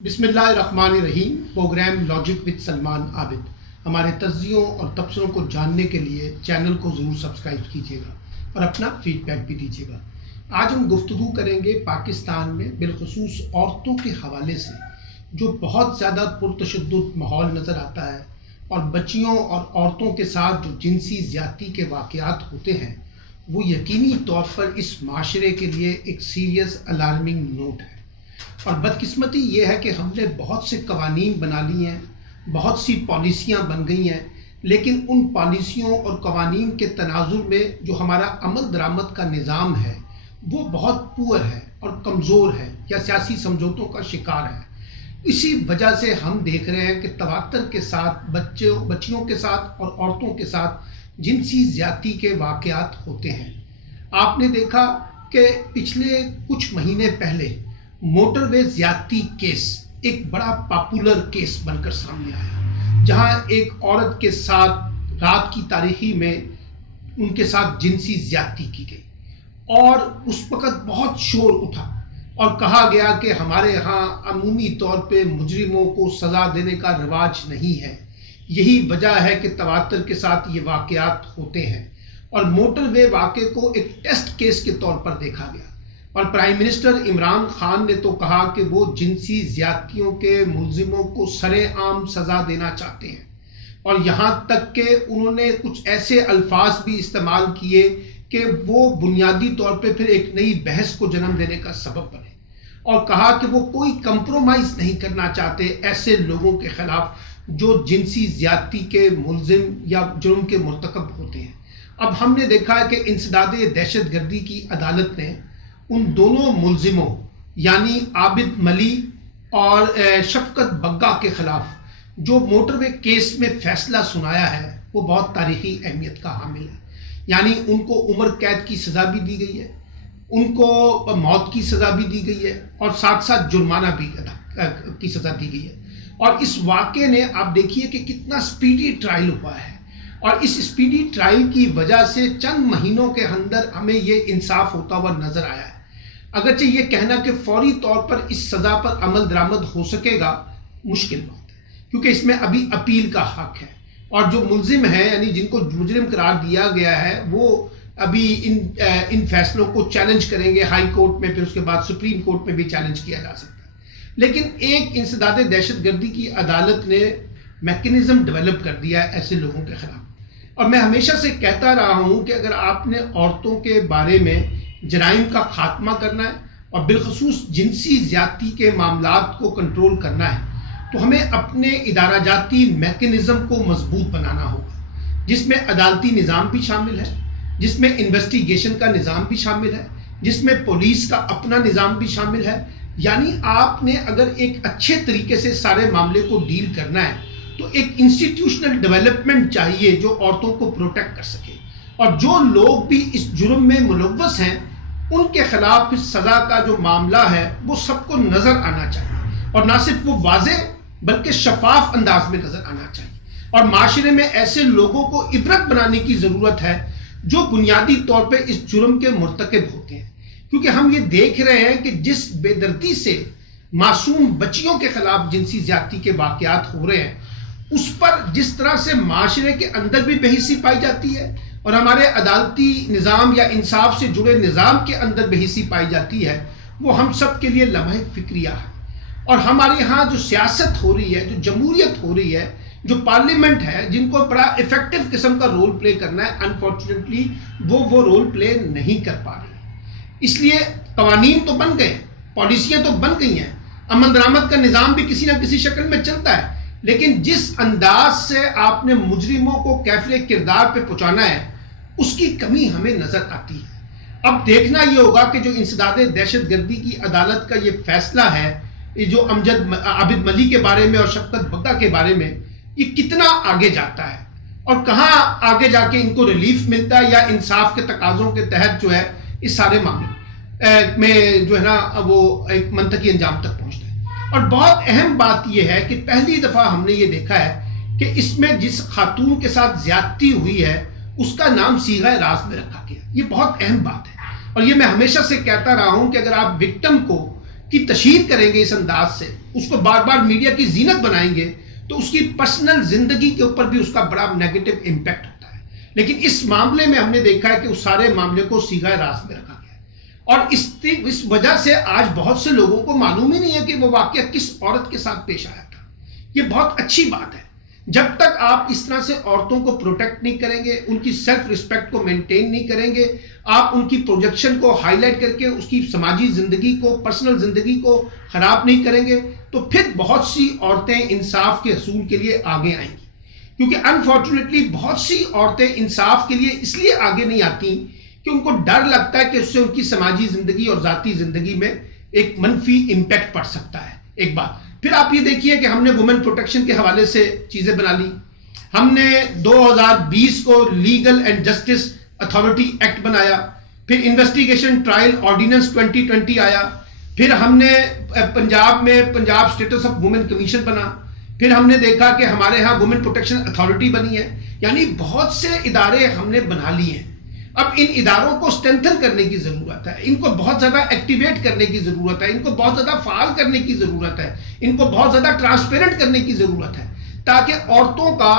बिस्मिल्लाहिर्रहमानिर्रहीम। Program logic with Salman Abid. हमारे तज्जियों और तबसरों को जानने के लिए चैनल को ज़रूर सब्सक्राइब कीजिएगा और अपना फीडबैक भी दीजिएगा। आज हम गुफ्तगू करेंगे पाकिस्तान में बिलखुसूस औरतों के हवाले से जो बहुत ज़्यादा पुरतशद्दुद माहौल नज़र आता है और बच्चियों और औरतों के साथ जो जिनसी ज़्यादती के वाक़यात होते हैं वो यकीनी तौर पर इस माशरे के लिए एक सीरियस अलार्मिंग नोट है। और बदकिस्मती ये है कि हमने बहुत से कवानीन बना लिए हैं, बहुत सी पॉलिसियाँ बन गई हैं, लेकिन उन पॉलिसियों और कवानीन के तनाजुर में जो हमारा अमल दरामद का निज़ाम है वो बहुत पुअर है और कमज़ोर है या सियासी समझौतों का शिकार है। इसी वजह से हम देख रहे हैं कि तवातर के साथ बच्चियों के साथ और औरतों के साथ जिनसी ज़्यादती के वाक़यात होते हैं। आपने देखा कि पिछले कुछ महीने पहले मोटरवे ज़्यादती केस एक बड़ा पॉपुलर केस बनकर सामने आया, जहां एक औरत के साथ रात की तारीखी में उनके साथ जिनसी ज़्यादती की गई और उस वक़्त बहुत शोर उठा और कहा गया कि हमारे यहाँ अमूमी तौर पे मुजरिमों को सज़ा देने का रिवाज नहीं है। यही वजह है कि तवातर के साथ ये वाक़यात होते हैं और मोटरवे वाक़े को एक टेस्ट केस के तौर पर देखा गया। और प्राइम मिनिस्टर इमरान खान ने तो कहा कि वो जिनसी ज़्यादतियों के मुलजिमों को सरेआम सज़ा देना चाहते हैं और यहाँ तक कि उन्होंने कुछ ऐसे अल्फाज भी इस्तेमाल किए कि वो बुनियादी तौर पे फिर एक नई बहस को जन्म देने का सबब बने और कहा कि वो कोई कंप्रोमाइज़ नहीं करना चाहते ऐसे लोगों के ख़िलाफ़ जो जिनसी ज़्यादती के मुलजिम या जुर्म के मुर्तकब होते हैं। अब हमने देखा है कि इंसदादे दहशतगर्दी की अदालत ने उन दोनों मुलजिमों यानी आबिद मली और शफकत बग्गा के ख़िलाफ़ जो मोटरवे केस में फ़ैसला सुनाया है वो बहुत तारीख़ी अहमियत का हामिल है। यानी उनको उम्र कैद की सज़ा भी दी गई है, उनको मौत की सज़ा भी दी गई है और साथ साथ जुर्माना भी की सज़ा दी गई है। और इस वाक़े ने आप देखिए कि कितना स्पीडी ट्रायल हुआ है और इस स्पीडी ट्रायल की वजह से चंद महीनों के अंदर हमें ये इंसाफ होता हुआ नज़र आया है। अगरचे ये कहना कि फौरी तौर पर इस सज़ा पर अमल दरामद हो सकेगा मुश्किल बात है, क्योंकि इसमें अभी अपील का हक है और जो मुलजिम है यानी जिनको मुजरिम करार दिया गया है वो अभी इन फैसलों को चैलेंज करेंगे हाई कोर्ट में, फिर उसके बाद सुप्रीम कोर्ट में भी चैलेंज किया जा सकता है। लेकिन एक इंसदादे दहशतगर्दी की अदालत ने मैकेनिज़्म डेवलप कर दिया है ऐसे लोगों के ख़िलाफ़। और मैं हमेशा से कहता रहा हूँ कि अगर आपने औरतों के बारे में जराइम का खात्मा करना है और बिलखसूस जिनसी ज़्यादती के मामलात को कंट्रोल करना है तो हमें अपने इदाराजाती मैकेनिज़्म को मजबूत बनाना होगा, जिसमें अदालती निज़ाम भी शामिल है, जिसमें इन्वेस्टिगेशन का निज़ाम भी शामिल है, जिसमें पुलिस का अपना निज़ाम भी शामिल है। यानी आपने अगर एक अच्छे तरीके से सारे मामले को डील करना है तो एक इंस्टीट्यूशनल डेवलपमेंट चाहिए जो औरतों को प्रोटेक्ट कर सके और जो लोग भी इस जुर्म में मुलव्वस हैं उनके खिलाफ इस सज़ा का जो मामला है वो सबको नज़र आना चाहिए और ना सिर्फ वो वाज़ेह बल्कि शफाफ अंदाज में नज़र आना चाहिए। और माशरे में ऐसे लोगों को इबरत बनाने की ज़रूरत है जो बुनियादी तौर पर इस जुर्म के मुर्तकिब होते हैं, क्योंकि हम ये देख रहे हैं कि जिस बेदर्दी से मासूम बच्चियों के खिलाफ जिनसी ज़्यादती के वाक़यात हो रहे हैं उस पर जिस तरह से माशरे के अंदर भी बेहिसी पाई जाती है और हमारे अदालती निज़ाम या इंसाफ से जुड़े निज़ाम के अंदर बेहिसी पाई जाती है वो हम सब के लिए लम्हे फिक्रिया है। और हमारे यहाँ जो सियासत हो रही है, जो जमहूरियत हो रही है, जो पार्लियामेंट है, जिनको बड़ा इफ़ेक्टिव किस्म का रोल प्ले करना है, अनफॉर्चुनेटली वो रोल प्ले नहीं कर पा रही। इसलिए कवानीन तो बन गए, पॉलिसियाँ तो बन गई हैं, अमल दरामद का निज़ाम भी किसी न किसी शक्ल में चलता है, लेकिन जिस अंदाज से आपने मुजरिमों को कैफिले किरदार पे पहुँचाना है उसकी कमी हमें नज़र आती है। अब देखना ये होगा कि जो इंसदादे दहशतगर्दी की अदालत का ये फैसला है, ये जो आबिद मली के बारे में और शफकत बग्गा के बारे में, ये कितना आगे जाता है और कहाँ आगे जाके इनको रिलीफ मिलता है या इंसाफ के तकाज़ों के तहत जो है इस सारे मामले में जो है ना वो एक मंतकी अंजाम तक पहुँचता है। और बहुत अहम बात यह है कि पहली दफ़ा हमने ये देखा है कि इसमें जिस खातून के साथ ज़्यादती हुई है उसका नाम सीगा राज में रखा गया। ये बहुत अहम बात है और ये मैं हमेशा से कहता रहा हूँ कि अगर आप विक्टिम को की तशहीर करेंगे इस अंदाज से, اس کو بار بار میڈیا کی زینت بنائیں گے تو اس کی پرسنل زندگی کے اوپر بھی اس کا بڑا نیگیٹو امپیکٹ ہوتا ہے. لیکن اس معاملے میں ہم نے دیکھا ہے کہ اس سارے معاملے کو سیغہ راست میں رکھا گیا ہے، اور اس وجہ سے آج بہت سے لوگوں کو معلوم ہی نہیں ہے کہ وہ واقعہ کس عورت کے ساتھ پیش آیا تھا. یہ بہت اچھی بات ہے. جب تک آپ اس طرح سے عورتوں کو پروٹیکٹ نہیں کریں گے، ان کی سیلف رسپیکٹ کو مینٹین نہیں کریں گے، آپ ان کی پروجیکشن کو ہائی لائٹ کر کے اس کی سماجی زندگی کو، پرسنل زندگی کو خراب نہیں کریں گے، تو پھر بہت سی عورتیں انصاف کے حصول کے لیے آگے آئیں گی. کیونکہ انفارچونیٹلی بہت سی عورتیں انصاف کے لیے اس لیے آگے نہیں آتی کہ ان کو ڈر لگتا ہے کہ اس سے ان کی سماجی زندگی اور ذاتی زندگی میں ایک منفی امپیکٹ پڑ سکتا ہے. ایک بات. پھر آپ یہ دیکھیے کہ ہم نے وومن پروٹیکشن کے حوالے سے چیزیں بنا لی. ہم نے 2020 کو legal and justice authority act بنایا. پھر انویسٹیگیشن ٹرائل آرڈیننس 2020 آیا. پھر ہم نے پنجاب میں Punjab status of women commission بنا. پھر ہم نے دیکھا کہ ہمارے ہاں وومن پروٹیکشن اتھارٹی بنی ہے. یعنی بہت سے ادارے ہم نے بنا لیے ہیں. اب ان اداروں کو اسٹرینتھن کرنے کی ضرورت ہے، ان کو بہت زیادہ ایکٹیویٹ کرنے کی ضرورت ہے، ان کو بہت زیادہ فعال کرنے کی ضرورت ہے، ان کو بہت زیادہ ٹرانسپیرنٹ کرنے کی ضرورت ہے، تاکہ عورتوں کا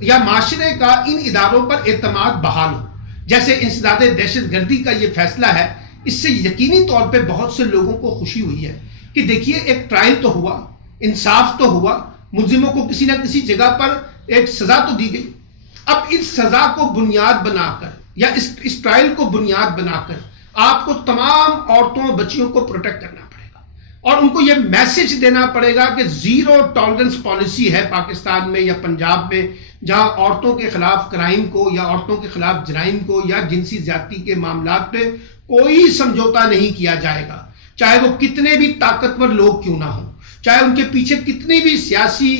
یا معاشرے کا ان اداروں پر اعتماد بحال ہو. جیسے انسداد دہشت گردی کا یہ فیصلہ ہے، اس سے یقینی طور پہ بہت سے لوگوں کو خوشی ہوئی ہے کہ دیکھیے ایک ٹرائل تو ہوا، انصاف تو ہوا، ملزموں کو کسی نہ کسی جگہ پر ایک سزا تو دی گئی. اب اس سزا کو بنیاد بنا کر یا اس ٹرائل کو بنیاد بنا کر آپ کو تمام عورتوں بچیوں کو پروٹیکٹ کرنا پڑے گا، اور ان کو یہ میسج دینا پڑے گا کہ زیرو ٹالرنس پالیسی ہے پاکستان میں یا پنجاب میں، جہاں عورتوں کے خلاف کرائم کو یا عورتوں کے خلاف جرائم کو یا جنسی زیادتی کے معاملات پہ کوئی سمجھوتا نہیں کیا جائے گا، چاہے وہ کتنے بھی طاقتور لوگ کیوں نہ ہوں، چاہے ان کے پیچھے کتنی بھی سیاسی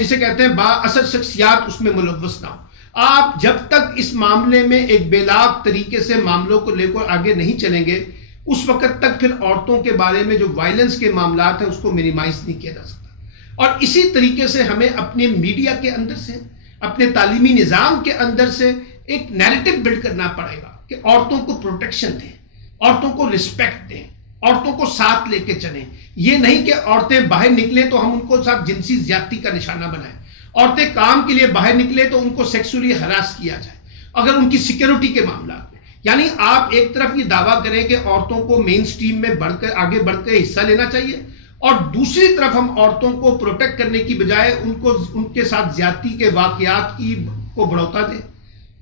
جسے کہتے ہیں با اثر شخصیات اس میں ملوث نہ ہو. آپ جب تک اس معاملے میں ایک بے لاگ طریقے سے معاملوں کو لے کر آگے نہیں چلیں گے، اس وقت تک پھر عورتوں کے بارے میں جو وائلنس کے معاملات ہیں اس کو منیمائز نہیں کیا جا سکتا. اور اسی طریقے سے ہمیں اپنے میڈیا کے اندر سے، اپنے تعلیمی نظام کے اندر سے ایک نیریٹو بلڈ کرنا پڑے گا کہ عورتوں کو پروٹیکشن دیں، عورتوں کو رسپیکٹ دیں، عورتوں کو ساتھ لے کے چلیں. یہ نہیں کہ عورتیں باہر نکلیں تو ہم ان کو ساتھ جنسی زیادتی کا نشانہ بنائیں، عورتیں کام کے لیے باہر نکلے تو ان کو سیکسولی ہراس کیا جائے اگر ان کی سیکیورٹی کے معاملات میں. یعنی آپ ایک طرف یہ دعویٰ کریں کہ عورتوں کو مین سٹریم میں آگے بڑھ کے حصہ لینا چاہیے، اور دوسری طرف ہم عورتوں کو پروٹیکٹ کرنے کی بجائے ان کے ساتھ زیادتی کے واقعات کو بڑھوتا دیں،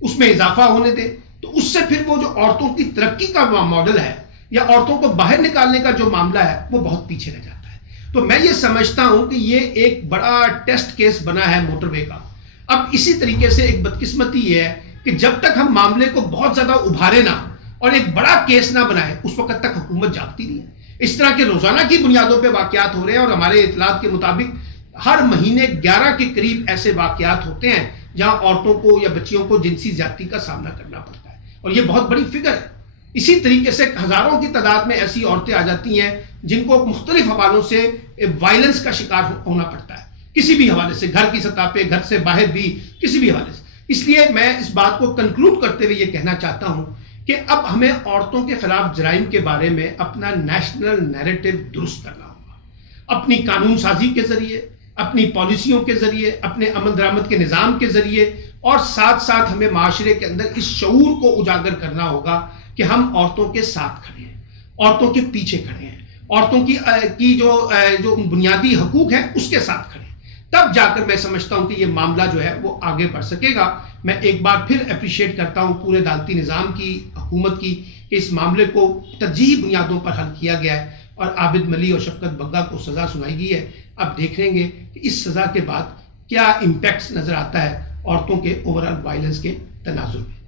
اس میں اضافہ ہونے دیں. تو اس سے پھر وہ جو عورتوں کی ترقی کا ماڈل ہے یا عورتوں کو باہر نکالنے کا جو معاملہ ہے وہ بہت پیچھے رہ جاتا ہے. تو میں یہ سمجھتا ہوں کہ یہ ایک بڑا ٹیسٹ کیس بنا ہے موٹر وے کا. اب اسی طریقے سے ایک بدقسمتی یہ ہے کہ جب تک ہم معاملے کو بہت زیادہ ابھارے نہ اور ایک بڑا کیس نہ بنائے، اس وقت تک حکومت جاگتی نہیں ہے. اس طرح کے روزانہ کی بنیادوں پہ واقعات ہو رہے ہیں، اور ہمارے اطلاعات کے مطابق ہر مہینے 11 کے قریب ایسے واقعات ہوتے ہیں جہاں عورتوں کو یا بچیوں کو جنسی زیادتی کا سامنا کرنا پڑتا ہے، اور یہ بہت بڑی فگر ہے. اسی طریقے سے ہزاروں کی تعداد میں ایسی عورتیں آ جاتی ہیں جن کو مختلف حوالوں سے وائلنس کا شکار ہونا پڑتا ہے، کسی بھی حوالے سے، گھر کی سطح پہ، گھر سے باہر بھی، کسی بھی حوالے سے. اس لیے میں اس بات کو کنکلوڈ کرتے ہوئے یہ کہنا چاہتا ہوں کہ اب ہمیں عورتوں کے خلاف جرائم کے بارے میں اپنا نیشنل نیریٹو درست کرنا ہوگا، اپنی قانون سازی کے ذریعے، اپنی پالیسیوں کے ذریعے، اپنے عمل درآمد کے نظام کے ذریعے، اور ساتھ ساتھ ہمیں معاشرے کے اندر اس شعور کو اجاگر کرنا ہوگا کہ ہم عورتوں کے ساتھ کھڑے ہیں، عورتوں کے پیچھے کھڑے ہیں، عورتوں کی جو بنیادی حقوق ہیں اس کے ساتھ کھڑے ہیں. تب جا کر میں سمجھتا ہوں کہ یہ معاملہ جو ہے وہ آگے بڑھ سکے گا. میں ایک بار پھر اپریشیٹ کرتا ہوں پورے عدالتی نظام کی، حکومت کی، کہ اس معاملے کو ترجیحی بنیادوں پر حل کیا گیا ہے اور عابد ملی اور شفقت بگا کو سزا سنائی گئی ہے. اب دیکھ لیں گے کہ اس سزا کے بعد کیا امپیکٹس نظر آتا ہے عورتوں کے اوور آل وائلنس کے تناظر میں.